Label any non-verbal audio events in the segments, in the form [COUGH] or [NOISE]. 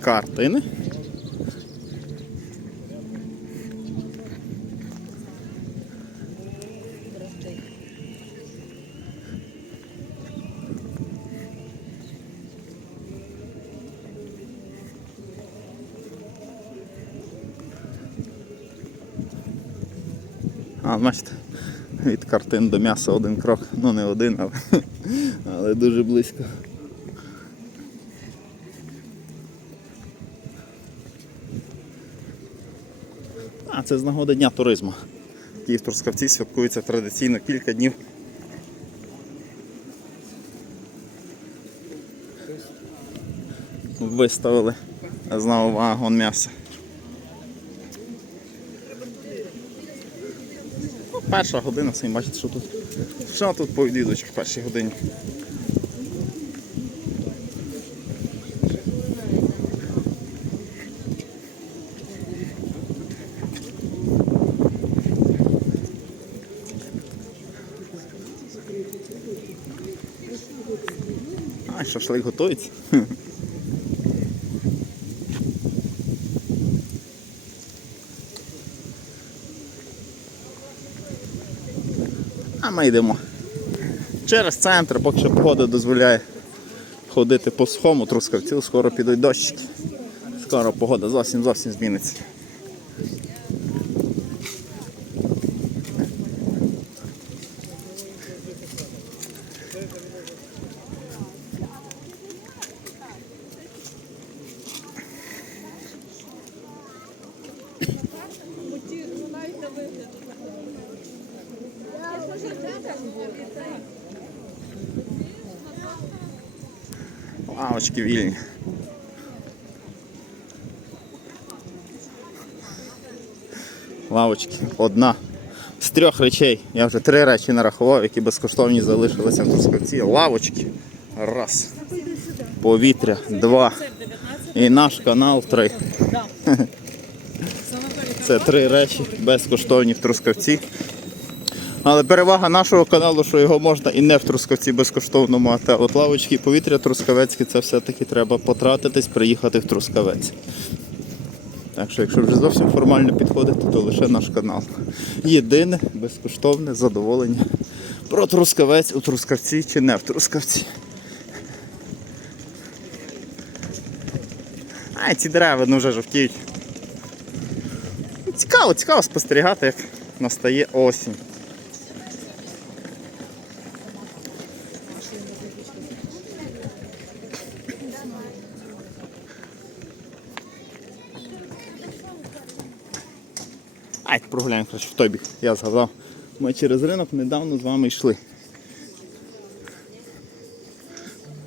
картини. А, бачите, від картин до м'яса один крок. Ну не один, але, [LAUGHS] але дуже близько. А, це з нагоди Дня туризму. Які в Трускавці святкується традиційно кілька днів. Виставили знову вагон м'яса. Ну, Перша година, самі бачите, що тут. Що тут по відвідувачах в першій годині? Шашлик готується. А ми йдемо через центр, поки що погода дозволяє ходити по схому трускавців, скоро підуть дощики. Скоро погода зовсім зовсім зміниться. Лавочки вільні. Лавочки. Одна. З трьох речей. Я вже три речі нарахував, які безкоштовні залишилися в Трускавці. Лавочки. Раз. Повітря. Два. І наш канал три. Це три речі безкоштовні в Трускавці. Але перевага нашого каналу, що його можна і не в Трускавці безкоштовно мати. От лавочки повітря Трускавецьке, це все-таки треба потратитись, приїхати в Трускавець. Так що, якщо вже зовсім формально підходити, то лише наш канал. Єдине безкоштовне задоволення про Трускавець у Трускавці чи не в Трускавці. А, ці дерева ну, вже жовтіють. Цікаво, цікаво спостерігати, як настає осінь. Ай, прогуляємо краще в той бік, я згадав. Ми через ринок недавно з вами йшли.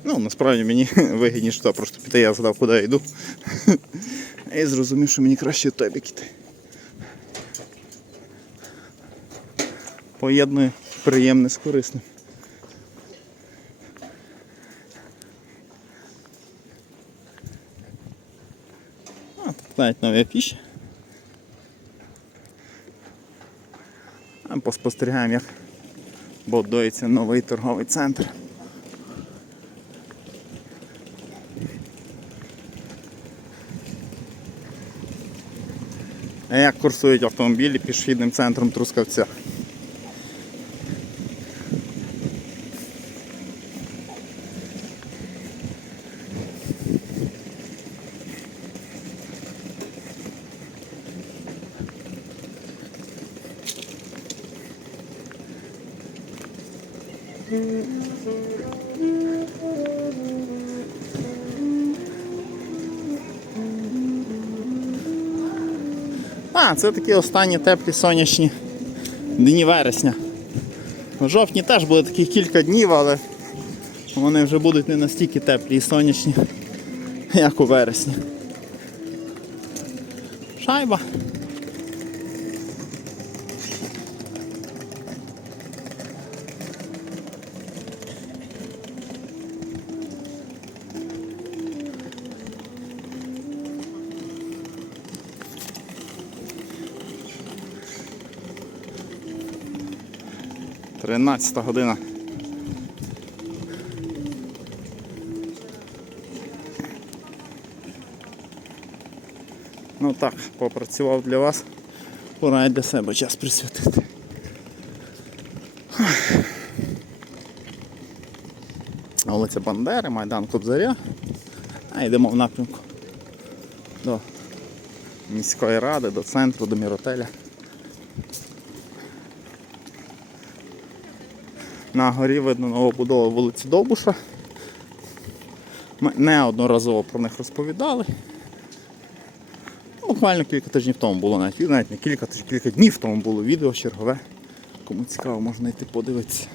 Ну, насправді мені [LAUGHS] вигідніше туди просто піти, я згадав, куди я йду. [LAUGHS] І зрозумів, що мені краще в той бік іти. Поєднує приємне з корисним. Навіть нові афіші. А Поспостерігаємо, як будується новий торговий центр. Як курсують автомобілі пішохідним центром Трускавця? А, це такі останні теплі сонячні дні вересня. В жовтні теж буде таких кілька днів, але вони вже будуть не настільки теплі і сонячні, як у вересні. Шайба. Тринадцята година. Ну так, попрацював для вас. Пора і для себе час присвятити. Вулиця Бандери, Майдан Кобзаря. А йдемо в напрямку до міської ради, до центру, до міротеля. На горі видно новобудова вулиці Довбуша. Ми неодноразово про них розповідали. Ну, Буквально кілька тижнів тому було навіть, навіть не кілька тижнів, кілька днів тому було відео чергове. Кому цікаво, можна йти подивитися.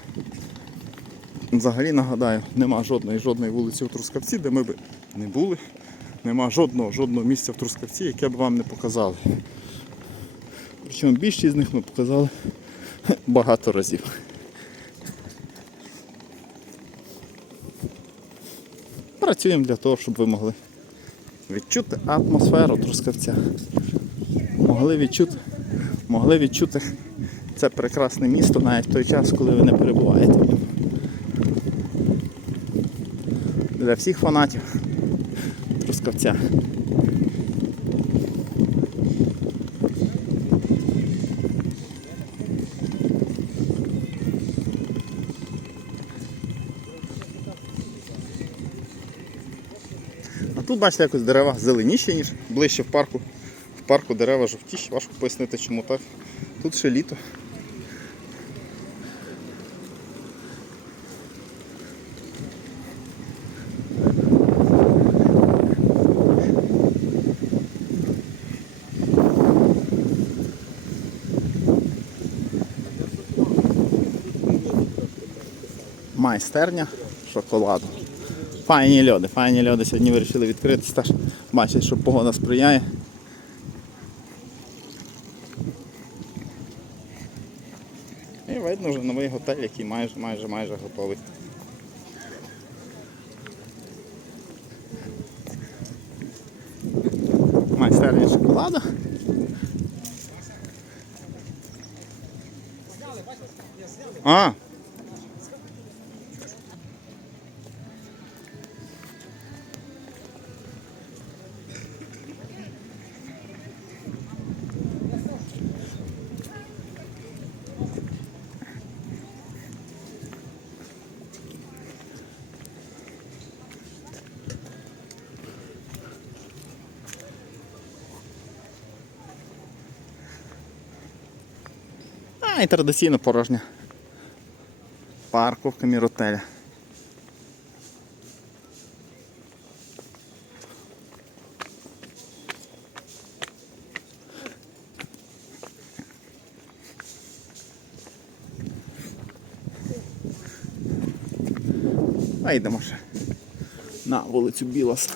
Взагалі нагадаю, нема жодної жодної вулиці у Трускавці, де ми б не були. Нема жодного жодного місця в Трускавці, яке б вам не показали. Причому більшість з них ми показали [LAUGHS] багато разів. Працюємо для того, щоб ви могли відчути атмосферу Трускавця. Могли відчути, могли відчути це прекрасне місто навіть в той час, коли ви не перебуваєте. Для всіх фанатів Трускавця. Тут бачите, якось дерева зеленіші, ніж ближче в парку. В парку дерева жовтіші, важко пояснити, чому так. Тут ще літо. Майстерня шоколаду. Файні льоди, файні льоди сьогодні вирішили відкритися. Теж бачать, що погода сприяє. І видно вже новий готель, який майже майже майже готовий. Майстерня шоколаду. А, і традиційно порожня. Парковка міротеля. А йдемо ще на вулицю Білоса.